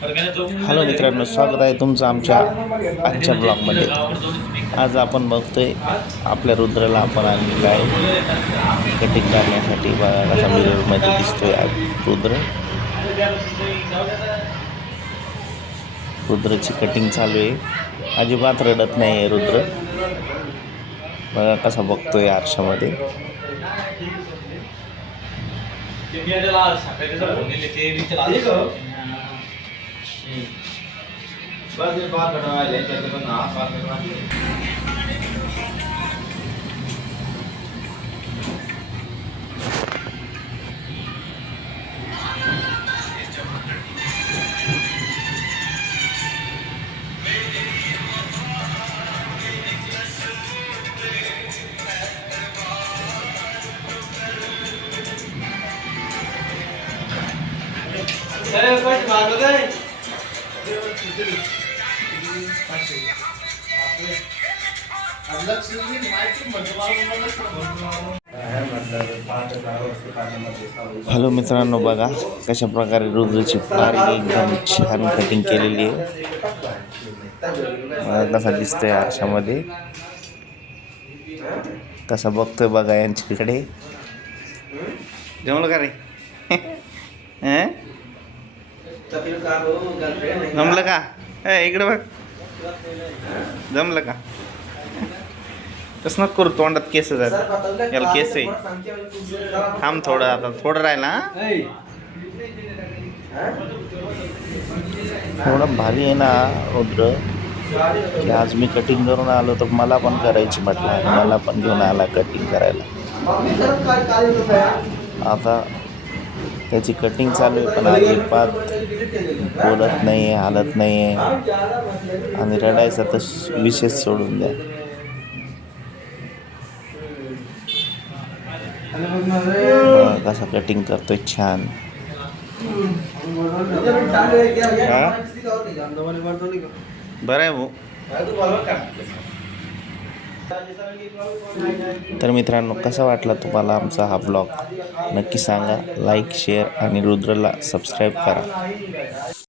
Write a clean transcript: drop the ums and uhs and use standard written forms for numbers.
Hello मित्रांनो, स्वागत आहे तुमचं आमच्या आजच्या ब्लॉगमध्ये। आज आपण बघतोय आपल्या रुद्राला आपण आणलेला आहे कटिंग करण्यासाठी। बघा कसा मिररमध्ये दिसतोय रुद्रची कटिंग चालू आहे। अजिबात रडत नाही आहे रुद्र। बघा कसा बघतोय आरशामध्ये। हॅलो मित्रांनो, बघा कशा प्रकारे रुद्रची बारीक एकदम छान कटिंग केलेली आहे। कसा दिसतोय आरशामध्ये, कसा बघतोय बघा यांच्याकडे। जमलं का रे? जमलं का? इकडे बघ, जमलं का? तसं नको करू, तोंडात केस जात, याला केस आहे। थांब थोडं, आता थोडं राहिला। थोडं भारी आहे ना रुद्र, की आज मी कटिंग करून आलो तर मला पण करायची म्हटलं, आणि मला पण घेऊन आला कटिंग करायला। आता त्याची कटिंग चालू आहे, पण अजिबात बोलत नाही आहे, हालत नाही आहे, आणि रडायचा तर विशेष सोडून द्या। कसा कटिंग करतोय छान। बरं आहे भाऊ। तर मित्रांनो, कसा वाटला तुम्हाला आमचा हा ब्लॉग? नक्की सांगा, लाईक, शेअर आणि रुद्रला सबस्क्राईब करा।